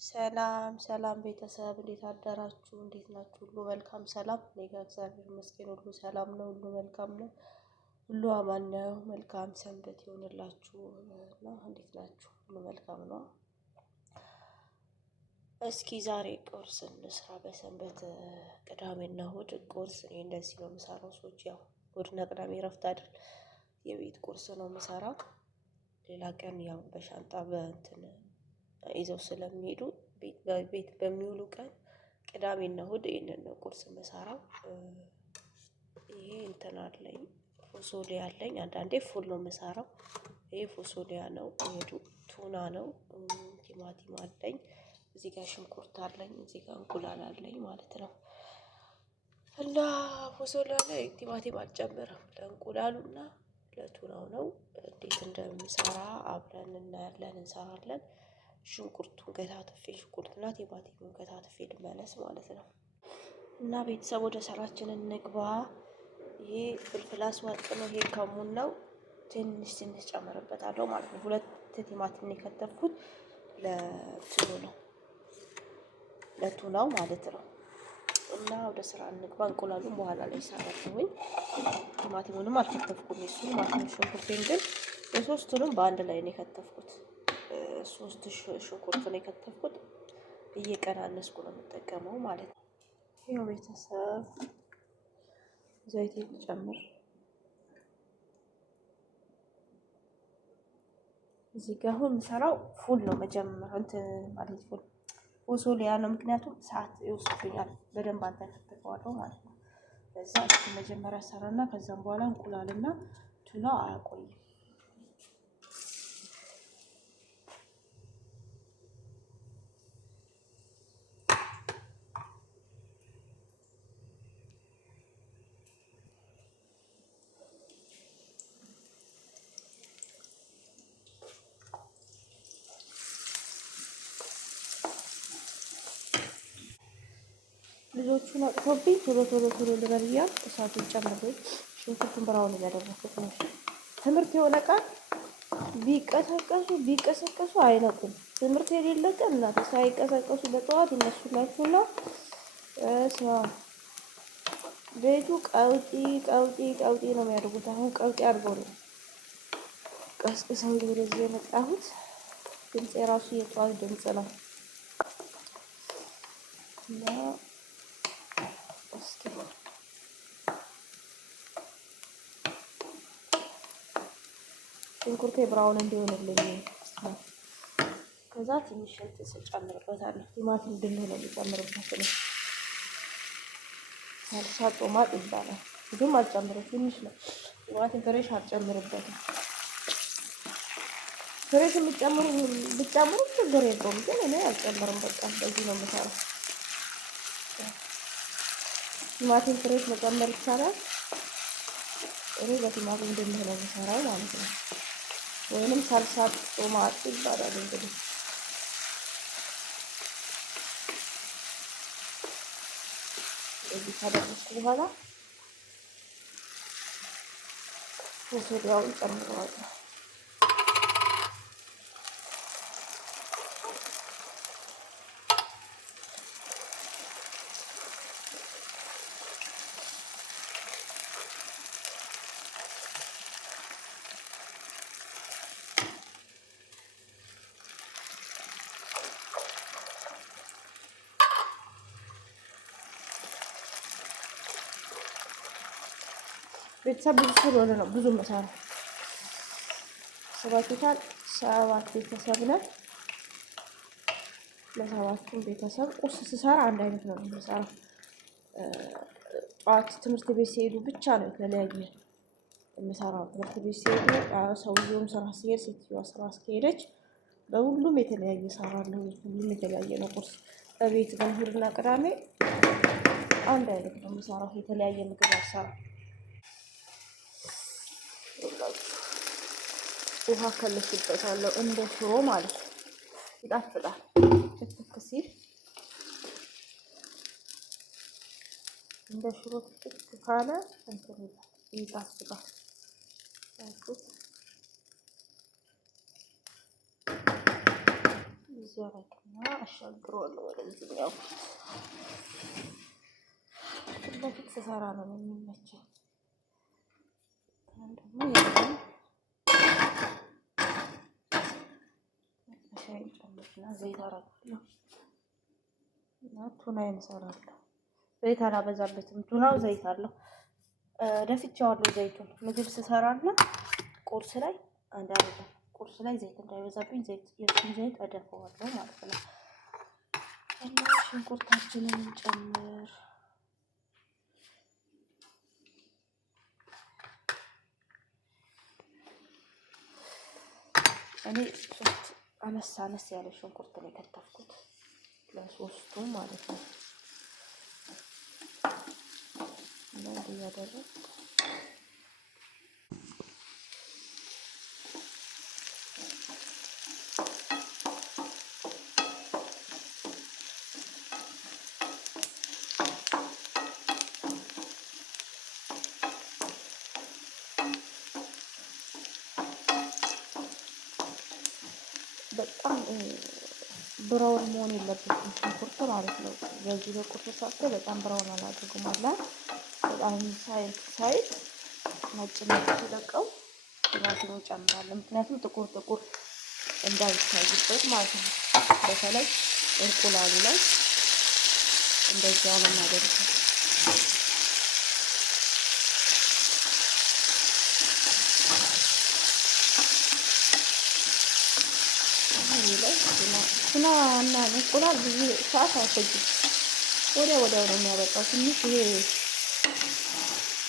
ሰላም ሰላም ቤተሰብ እንዴት አደራችሁ? እንዴት ናችሁ? ሁሉ መልካም ሰላም? እኔ ጋር እግዚአብሔር ይመስገን ሁሉ ሰላም ነው፣ ሁሉ መልካም ነው፣ ሁሉ አማን ነው። መልካም ሰንበት ይሆንላችሁ እና እንዴት ናችሁ? ሁሉ መልካም ነው። እስኪ ዛሬ ቁርስ እንስራ። በሰንበት ቅዳሜና እሑድ ቁርስ እኔ እንደዚህ ነው የምሰራው። ሰዎች ያው እሑድና ቅዳሜ እረፍት አይደል? የቤት ቁርስ ነው የምሰራው። ሌላ ቀን ያው በሻንጣ በእንትን ይዘው ስለሚሄዱ ቤት በሚውሉ ቀን ቅዳሜና እሑድ ይሄንን ነው ቁርስ የምሰራው። ይሄ እንትን አለኝ ፎሶሊያ አለኝ። አንዳንዴ ፉል ነው የምሰራው። ይሄ ፎሶሊያ ነው። ይሄ ቱና ነው። ቲማቲም አለኝ። እዚህ ጋር ሽንኩርት አለኝ። እዚህ ጋር እንቁላል አለኝ ማለት ነው። እና ፎሶሊያ ላይ ቲማቲም አልጨምርም። ለእንቁላሉና ለቱናው ነው። እንዴት እንደምሰራ አብረን እናያለን፣ እንሰራለን። ሽንኩርቱን ከታተፌ ሽንኩርትና ቲማቲሙን ከታተፌ ልመለስ ማለት ነው። እና ቤተሰብ ወደ ስራችን እንግባ። ይሄ ፍልፍል አስዋጥ ነው። ይሄ ከሙን ነው። ትንሽ ጨምርበታለሁ ማለት ነው። 2 ቲማቲም ነው የከተፍኩት ለቱኑ ነው፣ ለቱናው ማለት ነው። እና ወደ ስራ እንግባ። እንቁላሉን በኋላ ላይ ሰራለሁኝ። ቲማቲሙንም አልከተፍኩም። እሱን ማለት ነው። ሽንኩርቴን ግን የሶስቱንም በአንድ ላይ ነው የከተፍኩት። 3 ሽንኩርት ነው የከተፍኩት። እየቀናነስኩ ነው የምጠቀመው ማለት ነው። ይሄው ቤተሰብ ዘይት ልጨምር። እዚህ ጋር አሁን የምሰራው ፉል ነው መጀመሪያ እንትን ማለት ፉል ፎሶሊያ ነው። ምክንያቱም ሰዓት ይወስድብኛል። በደንብ አንተከትፈዋለሁ ማለት ነው። በዛ እሱ መጀመሪያ ሰራና ከዛም በኋላ እንቁላልና ቱና አያቆይም። ልጆቹን አጥፎብኝ ቶሎ ልበል እያልኩ እሳቱን ጨምሬ ሽንኩርቱን ብራውን እያደረኩት ነው። ትምህርት የሆነ ቀን ቢቀሰቀሱ አይነቁም። ትምህርት የሌለ ቀን እናቴ ሳይቀሰቀሱ በጠዋት ይነሱላችሁና ቤቱ ቀውጢ ነው የሚያደርጉት። አሁን ቀውጢ አድርገው ነው ቀስቅሰው ወደዚህ የመጣሁት። ድምፅ የራሱ የጠዋት ድምፅ ነው እና ሽንኩርቴ ብራውን እንዲሆንልኝ ነው። ከዛ ትንሽ እንትን ጨምርበታለሁ። ቲማቲም ድንህ ነው የሚጨምርበት ነው። ሳልሳ ጦማት ይባላል። ብዙም አልጨምርም፣ ትንሽ ነው። ቲማቲም ፍሬሽ አልጨምርበትም። ፍሬሽ ብትጨምሩ ችግር የለውም፣ ግን እኔ አልጨምርም። በቃ በዚህ ነው የምሰራው። ቲማቲም ፍሬሽ መጨመር ይቻላል። እኔ በቲማቲም ድንህ ነው የምሰራው ማለት ነው። ወይንም ሳልሳ ጦማት ይባላል እንግዲህ። እዚህ ካደረስኩ በኋላ ፎሶሊያውን ጨምረዋለሁ። ቤተሰብ ብዙ ስለሆነ ነው ብዙ መሳራ ሰባት ቤተሰብ ነን። ለሰባቱም ቤተሰብ ቁርስ ስሰራ አንድ አይነት ነው የምሰራው። ጠዋት ትምህርት ቤት ሲሄዱ ብቻ ነው የተለያየ የምሰራው። ትምህርት ቤት ሲሄዱ ሰውየውም ስራ ሲሄድ፣ ሴትዮዋ ስራ እስከሄደች በሁሉም የተለያየ እሰራለሁ። ሁሉም የተለያየ ነው ቁርስ። በቤት ግን እሑድና ቅዳሜ አንድ አይነት ነው የምሰራው። የተለያየ ምግብ አልሰራም። ውሃ ከልሽበታለሁ እንደ ሽሮ ማለት ነው። ይጣፍጣል። ትክክ ሲል እንደ ሽሮ ትክክ ካለ እንትን ይጣፍጣል። እንደዚህ አረግና አሻግረዋለሁ ወደዚህኛው። ፊት ለፊት ስሰራ ነው የሚመቸኝ። ደግሞ ሻይ ጨምርና ዘይት አረጋለሁ እና ቱናዬን እሰራለሁ። ዘይት አላበዛበትም። ቱናው ዘይት አለው። ደፍቼዋለሁ ዘይቱን ምግብ ስሰራና ቁርስ ላይ አንዳንድ ቁርስ ላይ ዘይት እንዳይበዛብኝ የእሱን ዘይት እደፈዋለሁ ማለት ነው። እና ሽንኩርታችንን እንጨምር። እኔ ሶስት አነስ ያለ ሽንኩርት ነው የከተፍኩት ለሶስቱ ማለት ነው። እና እያደረግን በጣም ብራውን መሆን የለበትም ሽንኩርት ማለት ነው። በዚህ በቁርጥ ሰዓት በጣም ብራውን አላደርጉም አላ በጣም ሳይት ነጭ ተለቀው ቲማቲም እንጨምራለን። ምክንያቱም ጥቁር እንዳይታይበት ማለት ነው። በተለይ እንቁላሉ ላይ እንደዚያ ነው የማደርገው። ቱና እና እንቁላል ብዙ ሰዓት አይፈጅም። ወዲያው ነው የሚያበቃው። ትንሽ ይሄ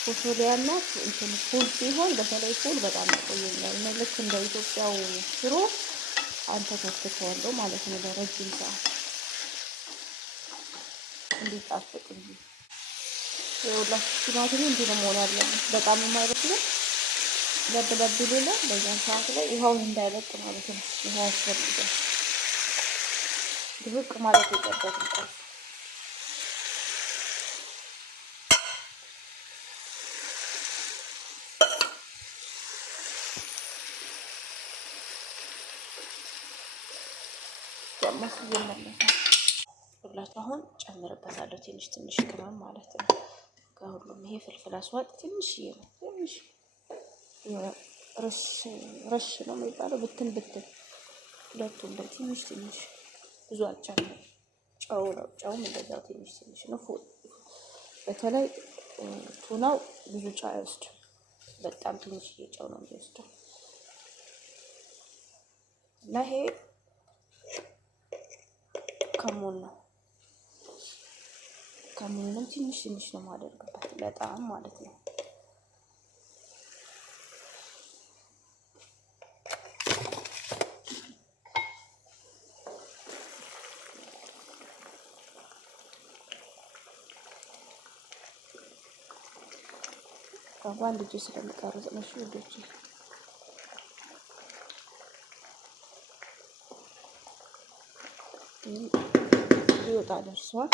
ፎሶሊያና እንትን ፉል ሲሆን በተለይ ፉል በጣም ያቆየኛል። ልክ እንደ ኢትዮጵያው ሽሮ አንተከትከዋለሁ ማለት ነው ለረጅም ሰዓት እንዲጣፍጥ እንጂ። ይኸውላችሁ ቲማቲሙ እንዲህ ነው መሆን ያለበት። በጣም የማይበስለው ለብ ይላል። በዛን ሰዓት ላይ ውሃውን እንዳይለቅ ማለት ነው። ውሃ ያስፈልጋል። ድርቅ ማለት የለበትም። ያማስ ይመለሳል። ሁላችሁ አሁን ጨምርበታለሁ ትንሽ ቅመም ማለት ነው። ከሁሉም ይሄ ፍልፍል አስዋጥ ትንሽ ነው። ትንሽ ረሽ ነው የሚባለው ብትን ሁለቱም ላይ ትንሽ ብዙ አልጨምርም። ጨው ነው። ጨውም እንደዛው ትንሽ ነው። በተለይ ቱናው ብዙ ጨው አይወስድም። በጣም ትንሽ ጨው ነው የሚወስደው እና ይሄ ከሙን ነው። ከሙንም ትንሽ ነው ማደርግበት በጣም ማለት ነው። በአንድ እጅ ስለሚቀርጽ ነው ውዶቼ። ሊወጣ ደርሷል።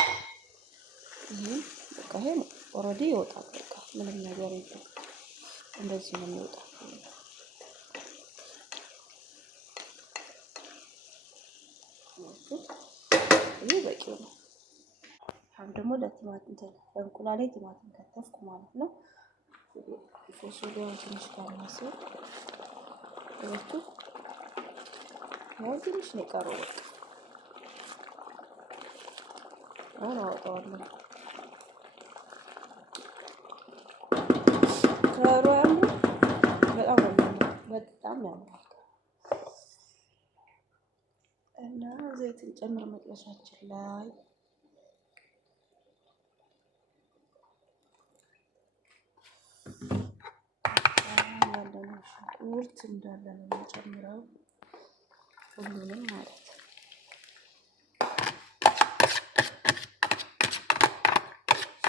በቃ ይሄ ኦልሬዲ ይወጣል። በቃ ምንም ነገር የለም። እንደዚህ ነው የሚወጣው። ይሄ በቂው ነው። አሁን ደግሞ ለእንቁላሌ ቲማቲም ከተፍኩ ማለት ነው። ፎሶሊያውን ትንሽ ካማሰል ወጡ ያው ትንሽ ነው የቀረው። አሁን አወጣዋለሁ። ከሮ ያምራል። በጣም ያምራል። እና ዘይትን ጨምር መጥበሻችን ላይ ሽንኩርት እንዳለ ነው የምንጨምረው ሁሉንም ማለት ነው።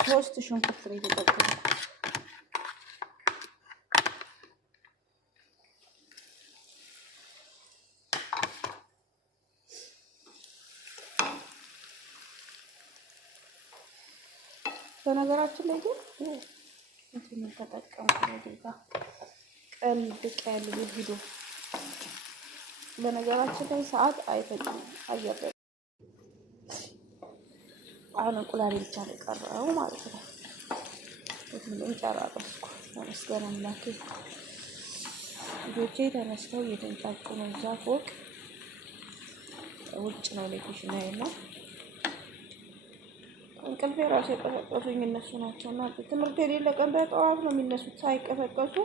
ሶስት ሽንኩርት ነው የተጠቀምኩት። በነገራችን ላይ ግን እንትን ተጠቀምኩ። ለጌታ ቀልብ ቪዲዮ በነገራችን ላይ ሰዓት አይፈጅም። አየር ላይ አሁን እንቁላሌ ብቻ ነው የቀረው ማለት ነው። ሁሉም ጨራረስኩ። ተመስገን አምላኬ። ልጆቼ ተነስተው እየተንጫጩ ነው። እዛ ፎቅ ውጭ ነው ኩሽናዬ እና እንቅልፌ ራሱ የቀሰቀሱኝ እነሱ ናቸው። እና ትምህርት የሌለ ቀን በጠዋት ነው የሚነሱት ሳይቀሰቀሱ።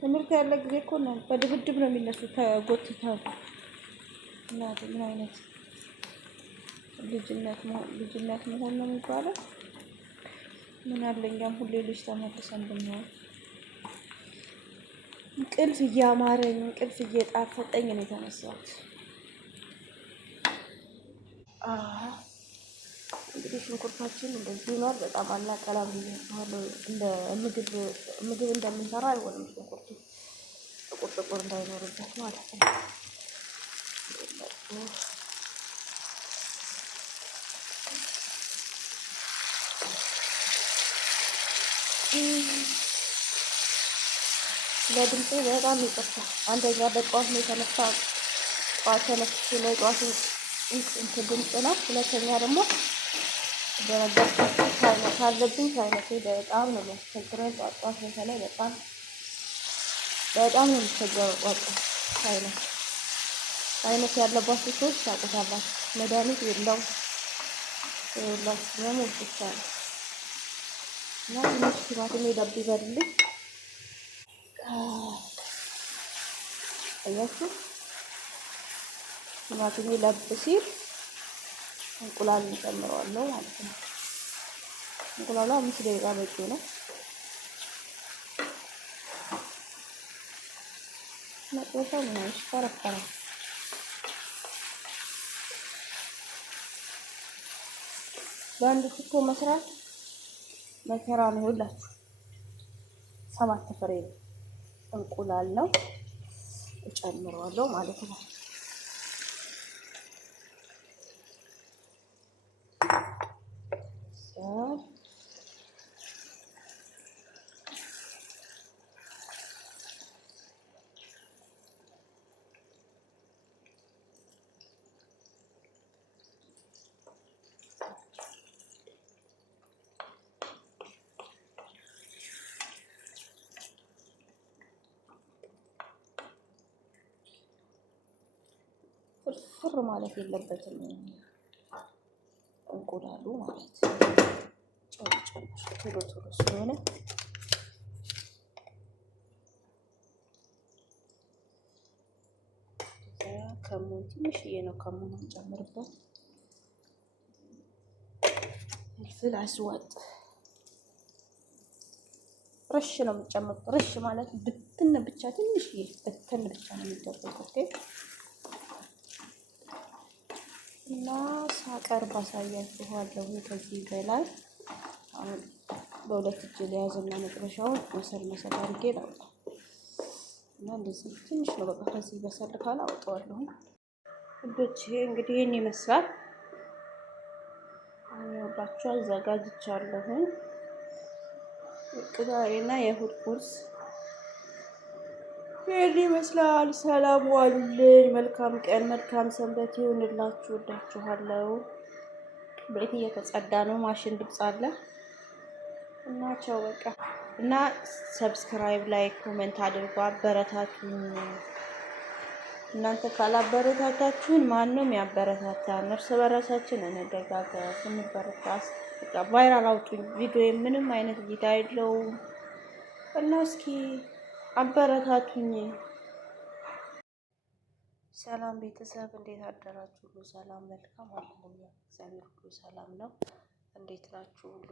ትምህርት ያለ ጊዜ እኮ በድብድብ ነው የሚነሱት ተጎትተው። እናቴ ምን አይነት ልጅነት መሆን ነው የሚባለው? ምን አለኛም ሁሌ ልጅ ተመልሰን ብንሆን። እንቅልፍ እያማረኝ እንቅልፍ እየጣፈጠኝ ነው የተነሳሁት። እንግዲህ ሽንኩርታችን እንደዚህ ነው። በጣም አላቀላም ብያለሁ። እንደ ምግብ እንደምንሰራ አይሆንም። ሽንኩርቱ ጥቁር እንዳይኖርበት ማለት ነው። ለድምጼ በጣም ይቅርታ። አንደኛ በጠዋት ነው የተነሳ ጠዋት ተነስቼ ነው ጠዋት እንትን ድምጽ ነው። ሁለተኛ ደግሞ በነገርኳችሁ ሳይነስ አለብኝ። ሳይነሴ በጣም ነው የሚያስቸግረኝ። ጧት በተለይ በጣም ነው የሚቸገረው። ጧት ሳይነስ ያለባችሁ ሰዎች ታውቁታላችሁ። መድኃኒት የለውም የላችሁ መሞት ብቻ ነው። እና ትንሽ ቲማቲም ዳብ ይበልልኝ። አያችሁ ቲማቲም ለብ ሲል እንቁላል እንጨምረዋለሁ ማለት ነው። እንቁላሉ 5 ደቂቃ በቂ ነው። መጥበሻው ነው ይሽከረከራል። በአንድ ሽቶ መስራት መከራ ነው። ሁላችሁ 7 ፍሬ እንቁላል ነው እጨምረዋለሁ ማለት ነው። ፍር ማለት የለበትም እንቁላሉ ማለት ቶሎ ስለሆነ ከሙን ትንሽዬ ነው ከሙን ጨምርበት። ፍልፍል አስዋጥ ረሽ ነው የምጨምረው። ረሽ ማለት ብትን ብቻ ትንሽዬ ብትን ብቻ ነው የሚደረገው። እና ሳቀርብ አሳያችኋለሁ። ከዚህ በላይ አሁን በሁለት እጅ ለያዝና መጥበሻውን መሰል አድርጌ ላውጣ እና እንደዚህ ትንሽ ነው በቃ። ከዚህ በሰል ካለ አውጣዋለሁ። እዶች እንግዲህ ይሄን ይመስላል። አሁንላችሁ አዘጋጅቻለሁ። ቅዳሜና የእሁድ ቁርስ ይሄን ይመስላል። ሰላም ዋሉልኝ። መልካም ቀን፣ መልካም ሰንበት ይሁንላችሁ። ወዳችኋለሁ። ቤት እየተጸዳ ነው። ማሽን ድምፅ አለ እና ቻው በቃ። እና ሰብስክራይብ፣ ላይክ፣ ኮሜንት አድርጉ። አበረታቱን። እናንተ ካላበረታታችሁን ማንም ያበረታታን? እርስ በራሳችን እንደጋገፍ፣ እንበረታስ። በቃ ቫይራል አውጡኝ። ቪዲዮ ምንም አይነት እይታ የለውም እና እስኪ አበረታቱኝ። ሰላም ቤተሰብ፣ እንዴት አደራችሁ? ሁሉ ሰላም መልካም አለኝ። እግዚአብሔር ሁሉ ሰላም ነው። እንዴት ናችሁ? ሁሉ